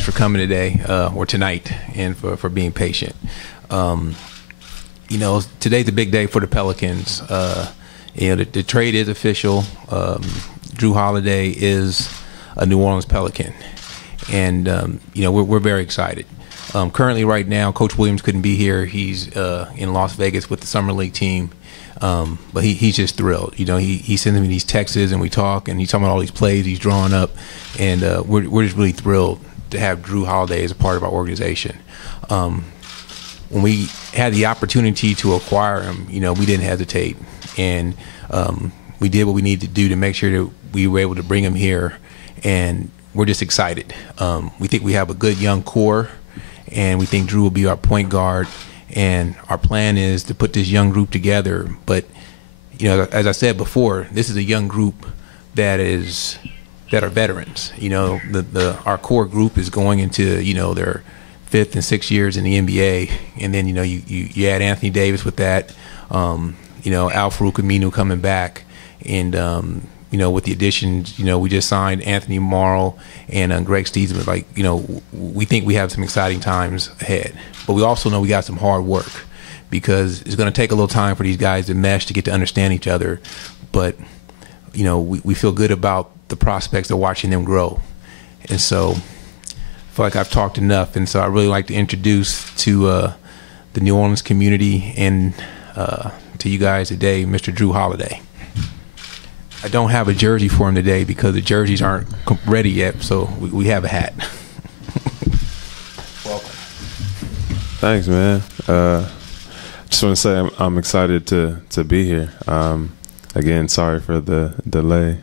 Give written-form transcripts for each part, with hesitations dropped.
for coming today or tonight and for being patient. Today's a big day for the Pelicans. The trade is official. Jrue Holiday is a New Orleans Pelican, and we're very excited. Currently, right now, Coach Williams couldn't be here. He's in Las Vegas with the Summer League team, but he's just thrilled. He sends me these texts and we talk, and he's talking about all these plays he's drawing up, and we're just really thrilled to have Jrue Holiday as a part of our organization. When we had the opportunity to acquire him, we didn't hesitate, and we did what we needed to do to make sure that we were able to bring him here, and we're just excited. We think we have a good young core, and we think Jrue will be our point guard, and our plan is to put this young group together. But as I said before, this is a young group that are veterans. Our core group is going into their 5th and 6th years in the NBA, and then you add Anthony Davis with that, Al Farouk Aminu coming back, and with the additions, we just signed Anthony Morrow and Greg Steedman. We think we have some exciting times ahead, but we also know we got some hard work, because it's going to take a little time for these guys to mesh, to get to understand each other. But we feel good about the prospects of watching them grow, and so I feel like I've talked enough, and so I really like to introduce to the New Orleans community and to you guys today, Mr. Jrue Holiday. I don't have a jersey for him today because the jerseys aren't ready yet, so we have a hat. Welcome. Thanks, man. Just want to say I'm excited to be here. Again, sorry for the delay.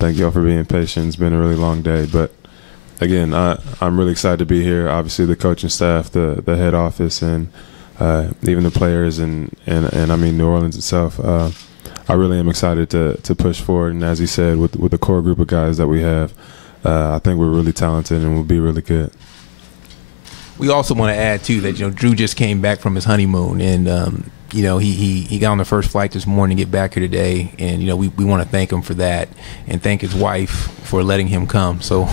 Thank you all for being patient. It's been a really long day, but again, I'm really excited to be here. Obviously, the coaching staff, the head office, and even the players, and I mean New Orleans itself. I really am excited to push forward, and as he said, with the core group of guys that we have, I think we're really talented and we'll be really good. We also want to add too that Jrue just came back from his honeymoon, and he got on the first flight this morning to get back here today, and we want to thank him for that, and thank his wife for letting him come. So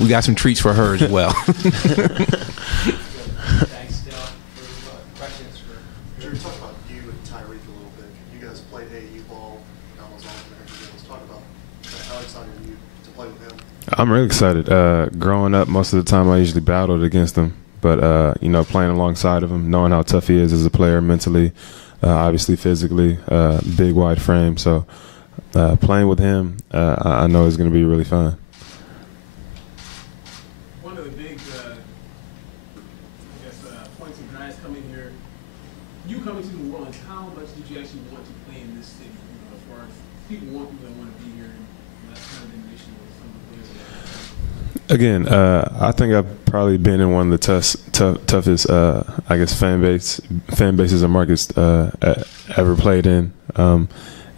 we got some treats for her as well. I'm really excited. Growing up, most of the time I usually battled against him, but playing alongside of him, knowing how tough he is as a player mentally, obviously physically, big wide frame. So playing with him, I know is going to be really fun. One of the big, points of guys coming here, you coming to New Orleans, how much did you actually want to play in this city? As far as people that want to be here, and that's kind of been an issue with some of the players. Again, I think I've probably been in one of the toughest, fan bases or markets ever played in, and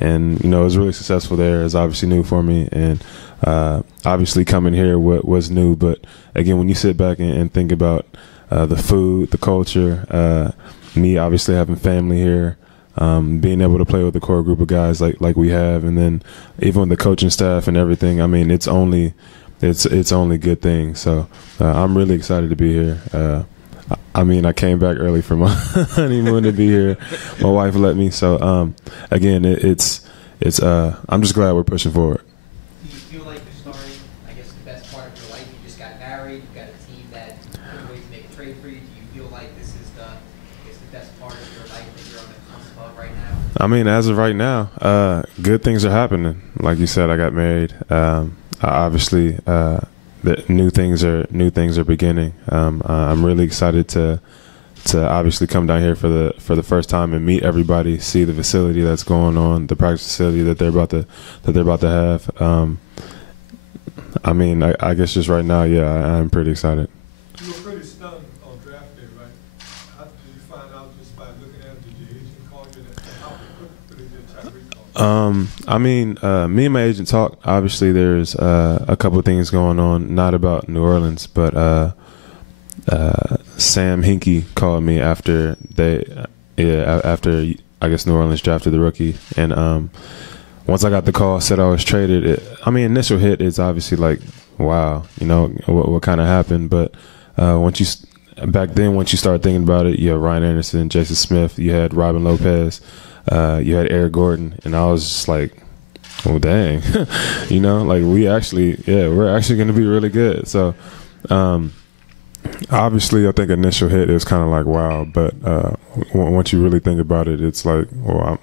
it was really successful there. It's obviously new for me, and obviously coming here was new. But again, when you sit back and think about the food, the culture, me obviously having family here, being able to play with a core group of guys like we have, and then even with the coaching staff and everything, I mean, it's only good things. So I'm really excited to be here. I came back early for my honeymoon to be here. My wife let me. So again, I'm just glad we're pushing forward. Do you feel like you're starting, the best part of your life? You just got married. You've got a team that couldn't wait to make a trade for you. Do you feel like this is the best part of your life that you're on the cusp of right now? As of right now, good things are happening. Like you said, I got married. Obviously, the new things are beginning. I'm really excited to obviously come down here for the first time and meet everybody, see the facility that's going on, the practice facility that they're about to have. I guess just right now, yeah, I'm pretty excited. You were pretty stunned on draft day, right? How did you find out just by looking at it? Did your agent call you? How quickly did Tyreke call you? Me and my agent talked. Obviously, there's a couple of things going on, not about New Orleans, but Sam Hinkie called me after I guess New Orleans drafted the rookie, and once I got the call, said I was traded. Initial hit is obviously like, wow, what kind of happened. But back then, once you start thinking about it, you had Ryan Anderson, Jason Smith, you had Robin Lopez, you had Eric Gordon, and I was just like, oh dang, like we're actually going to be really good. So obviously, I think initial hit is kind of like wow, but once you really think about it, it's like, well,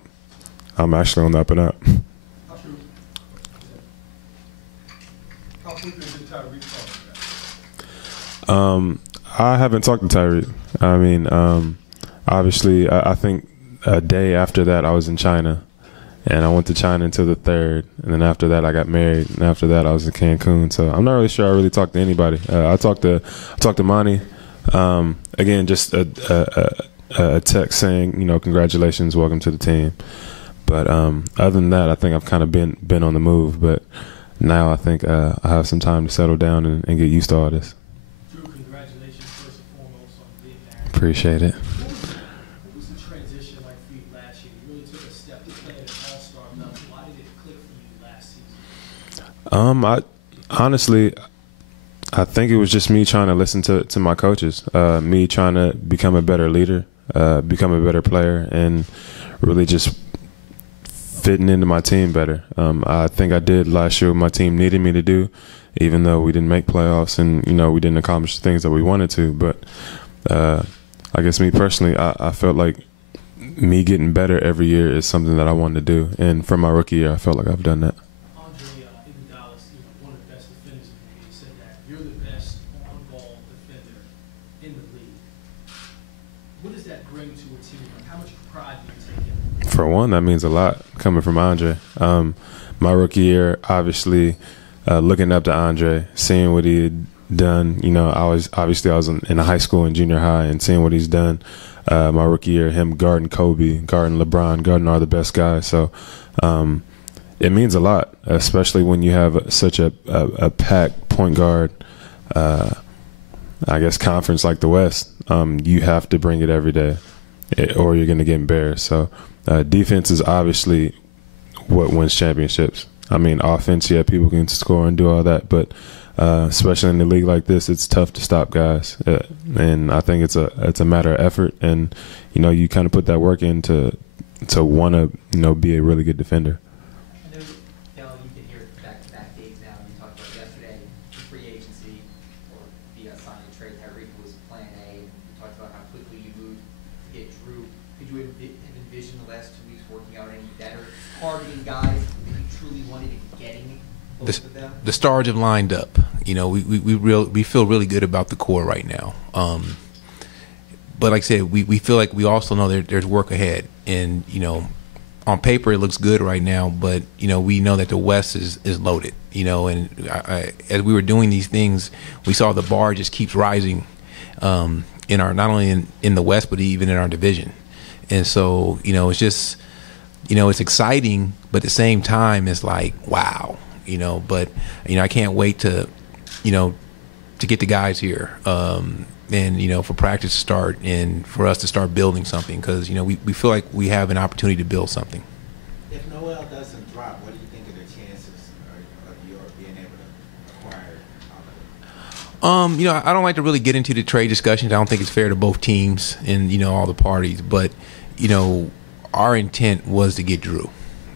I'm actually on the up and up. How quickly did Tyreek talk I haven't talked to Tyreek. I mean, obviously, I think a day after that I was in China, and I went to China until the 3rd, and then after that I got married, and after that I was in Cancun. So I'm not really sure I really talked to anybody. I talked to Monty. Again, just a text saying, congratulations, welcome to the team. But other than that, I think I've kind of been on the move. But now I think I have some time to settle down and get used to all this. Jrue, congratulations first and foremost on being married. Appreciate it. What was the transition like for you last year? You really took a step to play at an all-star level. Why did it click for you last season? I think it was just me trying to listen to my coaches, me trying to become a better leader, become a better player, and really just fitting into my team better. I think I did last year what my team needed me to do, even though we didn't make playoffs and, we didn't accomplish the things that we wanted to. But I guess me personally, I felt like me getting better every year is something that I wanted to do. And from my rookie year, I felt like I've done that. Andre Iguodala's, one of the best defenders in the league, said that you're the best on-ball defender in the league. What does that bring to a team? Like, how much pride do you take in? For one, that means a lot coming from Andre. My rookie year, obviously, looking up to Andre, seeing what he had done. I was in high school and junior high, and seeing what he's done. My rookie year, him guarding Kobe, guarding LeBron, guarding all the best guys. So it means a lot, especially when you have such a packed point guard, conference like the West. You have to bring it every day, or you're going to get embarrassed. So defense is obviously what wins championships. I mean, offense, yeah, people can score and do all that, but especially in a league like this, it's tough to stop guys. And I think it's a matter of effort, and you kind of put that work in to want to be a really good defender. I know, Dell, you've been here back-to-back days now. You talked about yesterday the free agency or via signing and trade. Tyreek was plan A, and you talked about how quickly you moved to get Jrue. Could you have envisioned the last 2 weeks working out any better, targeting guys that you truly wanted and getting both of them? The stars have lined up. We feel really good about the core right now. But like I said, we feel like we also know there's work ahead. And, on paper it looks good right now, but, we know that the West is loaded, and as we were doing these things, we saw the bar just keeps rising in our, not only in the West, but even in our division. And so, it's just, it's exciting, but at the same time, it's like, wow, but, I can't wait to get the guys here. And, for practice to start and for us to start building something, because, we feel like we have an opportunity to build something. If Noel doesn't drop, what do you think of the chances of your being able to acquire Holiday? I don't like to really get into the trade discussions. I don't think it's fair to both teams and, all the parties. But, our intent was to get Jrue.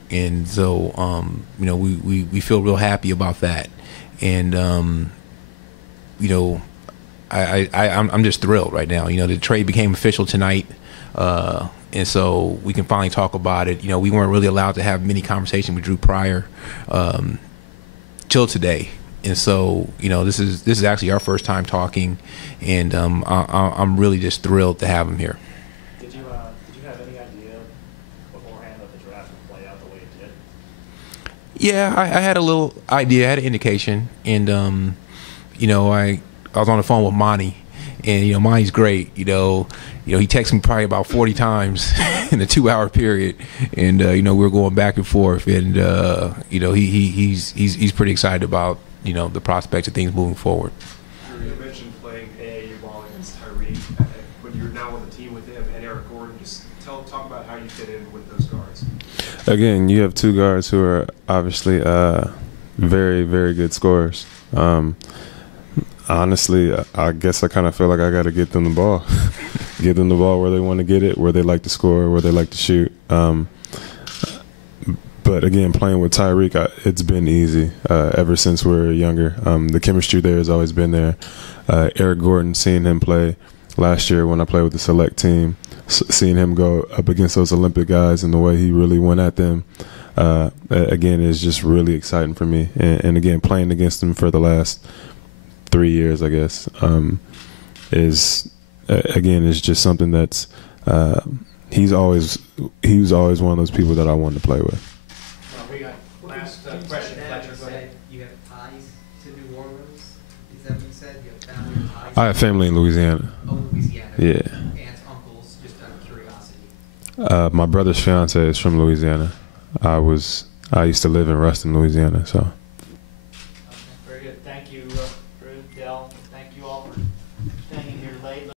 And so, we feel real happy about that. And, I'm just thrilled right now. The trade became official tonight, and so we can finally talk about it. We weren't really allowed to have many conversations with Jrue prior till today, and so this is actually our first time talking, and I'm really just thrilled to have him here. Did you have any idea beforehand that the draft would play out the way it did? Yeah, I had a little idea, I had an indication, and I was on the phone with Monty, and Monty's great. He texted me probably about 40 times in a 2-hour period, and we were going back and forth, and he's pretty excited about the prospects of things moving forward. You mentioned playing A ball against Tyreek, but you're now on the team with him and Eric Gordon. Just talk about how you fit in with those guards. Again, you have two guards who are obviously very, very good scorers. Honestly, I guess I kind of feel like I got to get them the ball. Get them the ball where they want to get it, where they like to score, where they like to shoot. But again, playing with Tyreek, it's been easy ever since we were younger. The chemistry there has always been there. Eric Gordon, seeing him play last year when I played with the select team, seeing him go up against those Olympic guys and the way he really went at them, again, is just really exciting for me. And again, playing against him for the last 3 years, I guess, is just something that's he was always one of those people that I wanted to play with. We got last question. Fletcher, go ahead. You have ties to New Orleans? Is that what you said? You have family ties? I have family in Louisiana. Oh, Louisiana. Yeah. Aunts, uncles, just out of curiosity. My brother's fiance is from Louisiana. I used to live in Ruston, Louisiana, so.